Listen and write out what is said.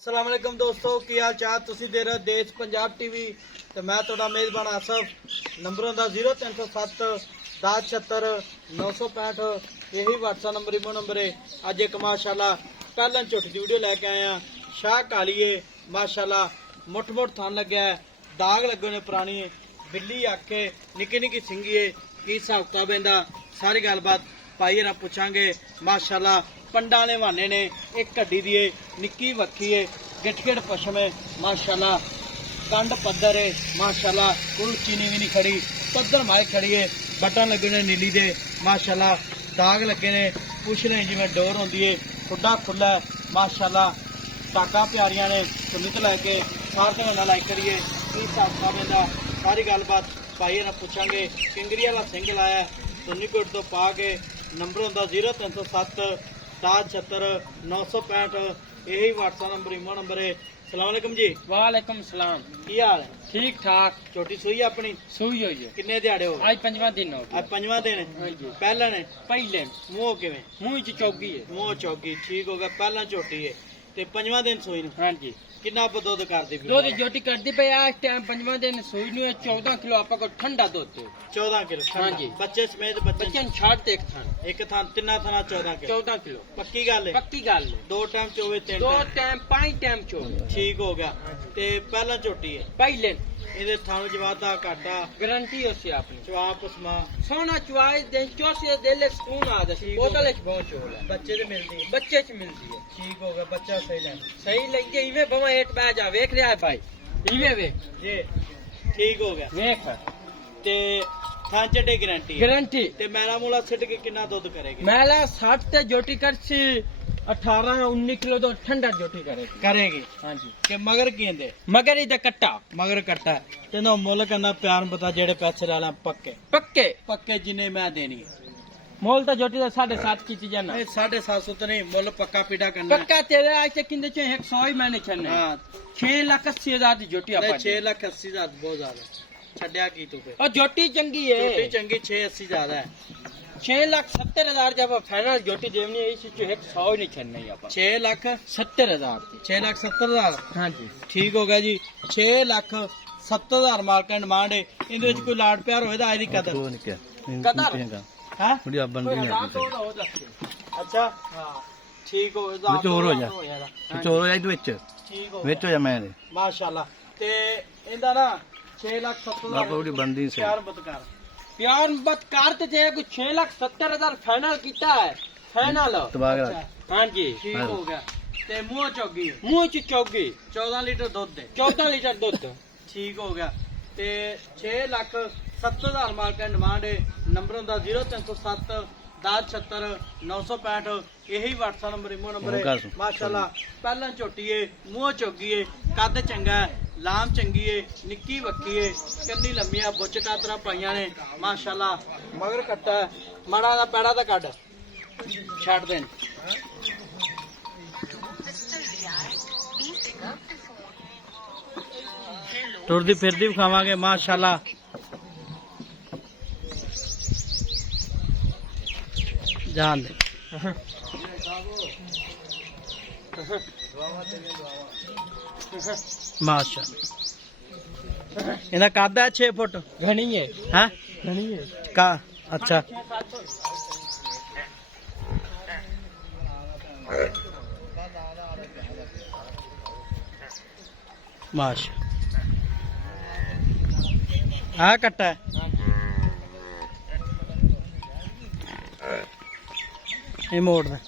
अस्सलाम वालेकुम दोस्तों की हाल चाल तुसी दे रहे देश पंजाब टीवी ते मैं तुहाडा मेजबान आसफ नंबरों का 0307 10 76 965 यही व्हाट्सएप नंबर इमो नंबर है। अज एक माशाल्लाह पहला झुट की वीडियो लैके आए हैं। शाह कालीए माशाल्लाह मुठ मुठ थान लग्या है, दाग लगे ने पुरानी बिल्ली आखे निकी निकी सिंगी है की हिसाब किताब इहदा सारी गलबात भाई ना पूछांगे। माशाल्लाह पंडा ने वाने ने एक कड्डी दी निक्की वक्की है गिट गिट पशम है माशाल्लाह कंड पद्धर है माशाल्लाह कोई चीनी भी नहीं खड़ी पद्धर माए खड़ी है बटन लगे ने नीली दे माशाल्लाह दाग लगे ने पुछ ने जिवें डोर होंदी है खुड्डा खुला है माशाल्लाह टाका प्यारियां ने सुनित लैके सारे ना लाइक करिए की हिसाब किताब सारी गलबात भाई ना पूछांगे। किंगरी वाला सिंह लाया सुन्नीकोट तो पा के नंबर होंदा 0307 10 76 965 यही व्हाट्सएप नंबर इमो नंबर है। सलाम अलैकुम जी। वालेकुम सलाम। की हाल है? ठीक ठाक। छोटी सूई अपनी सूई हुई है। किन्ने दिहाड़े हो? आज पंजवा दिन हो गया। आज पंजवा दिन हाँ जी। पहला ने पहले मुंह किवें? मुंह च चौकी है। मुंह चौकी ठीक हो गया पहला झोटी है ते पंजवा दिन सूई नु हाँ जी। किन्ना दुध करदी पई? दूध जोटी करती पे आज टाइम पंजवा दिन सूई नु 14 किलो आपा को ठंडा दूध 14 किलो हाँ जी। बच्चे समेत बच्चे बच्चे छाड़ ते एक थान तिन्ना थाना 14 किलो 14 किलो पक्की गल है? पक्की गल है। दो टाइम चोवे तीन दो टाइम टाइम पांच टाइम चो ठीक हो गया ते पहला झोटी है पहले ਇਹਦੇ ਥਣ ਜਵਾਦਾ ਘਾਟਾ गारंटी हो सी आपने ਚਵਾਪ ਉਸਮਾ सोना चुआई दे चौसे दिल सुकून आ दे बोतल च पहुंच हो ਬੱਚੇ ਤੇ ਮਿਲਦੀ ਹੈ बच्चे च मिलती है ਠੀਕ ਹੋ ਗਿਆ ਬੱਚਾ ਸਹੀ ਲੈਣ सही लगे इवे बवा एट पै जा वेख रहा है भाई इवे वे ਜੀ ਠੀਕ ਹੋ ਗਿਆ वेख ਤੇ ਥਾਂ ਚੱਡੇ ਗਾਰੰਟੀ ਹੈ गारंटी ਤੇ ਮੈਲਾ ਮੂਲਾ ਛੱਡ ਕੇ ਕਿੰਨਾ ਦੁੱਧ ਕਰੇਗੀ? मैला 60 ते जोटी करसी 18 19 किलो तो ठंडा जोटी करेगी ਕਰੇਗੀ हाँ जी। ਕਿ ਮਗਰ ਕੀ ਹੁੰਦੇ मगर इधर कट्टा ਮਗਰ ਕੱਟਾ ਕਹਿੰਦਾ ਮੁੱਲ ਕਹਿੰਦਾ ਪਿਆਰ ਬਤਾ ਜਿਹੜੇ ਪੈਸੇ ਲੈ ਲਾਂ ਪੱਕੇ पक्के ਪੱਕੇ ਜਿੰਨੇ ਮੈਂ ਦੇਣੀ ਹੈ मोल तो जोटी 7.5 की चीज ना ਇਹ 750 ਤੋਂ ਨਹੀਂ ਮੁੱਲ ਪੱਕਾ ਪੀੜਾ ਕਰਨਾ ਹੈ। पक्का तेरे आज तक किंदे चे 100 ही मैंने छने ਹਾਂ 6,80,000 की जोटी ਨਹੀਂ, आपा 6,80,000 ਬਹੁਤ ਜ਼ਿਆਦਾ ਛੱਡਿਆ ਕੀ ਤੂੰ ਫਿਰ? और जोटी चंगी ਛੋਟੀ है ਚੰਗੀ 680 ਜ਼ਿਆਦਾ ਹੈ 6,70,000 जब फाइनल जोटी देवनी है इसी जो 100 ही नहीं छने आपा 6 ਲੱਖ 70,000 की 6,70,000 हाँ जी। ਠੀਕ ਹੋ ਗਿਆ ਜੀ 6,70,000 ਮਾਰਕਾ ਡਿਮਾਂਡ ਹੈ ਇਹਦੇ ਵਿੱਚ ਕੋਈ ਲਾਡ ਪਿਆਰ ਹੋਏ ਤਾਂ ਇਹਦੀ ਕਦਰ कदर ਹੈ ਥੋੜੀ ਬੰਦੀ कोई ਨਹੀਂ रात ਆਉਂਦੀ हो लगती ਅੱਛਾ हां ਠੀਕ ਹੋ ਵਿੱਚ ਹੋਰ ਹੋ ਜਾ। ਜਾ ਚੋਰ ਆ ਇਹਦੇ ਵਿੱਚ ਠੀਕ ਹੋ ਵਿੱਚ ਹੋ ਜਾ ਮੈਂ ਦੇ ਮਾਸ਼ਾਅੱਲਾ ਤੇ ਇਹਦਾ ਨਾ 6,70,000 ਬਾਬਾ ਉਹਦੀ ਬੰਦੀ ਸੀ। ਪਿਆਰ ਬਤਕਾਰ प्यार मत कारते थे कुछ 6,70,000 फाइनल किया है फाइनल ਤਬਾਗ ਅੱਛਾ, हाँ जी। ਠੀਕ ਹਾਂ। ਹੋ ਗਿਆ ਤੇ ਮੂੰਹ ਚੌਗੀ मुंह च चौकी 14 ਲੀਟਰ ਦੁੱਧ ਦੇ 14 लीटर दूध ਠੀਕ ਹੋ ਗਿਆ ਤੇ 6,70,000 ਮਾਰਕਾ ਡਿਮਾਂਡ ਹੈ। ਨੰਬਰ ਹੁੰਦਾ 0307 10 76 965 यही व्हाट्सएप नंबर इमो नंबर है। माशाल्लाह पहला झोटी है मूंह चौगी है कद चंगा है लाम चंगी है निक्की वक्की है कन्नी लम्मी है बुच कातरा पाइया ने माशाल्लाह मगर कट्टा है माड़ा दा पैड़ा दा कड छड़ देन टुरदी फिरदी भी खावांगे माशाल्लाह जान दे माशा इनका कद है 6 फुट घनी है है घनी है का अच्छा माशा हाँ कट्टा है ये मोड़ में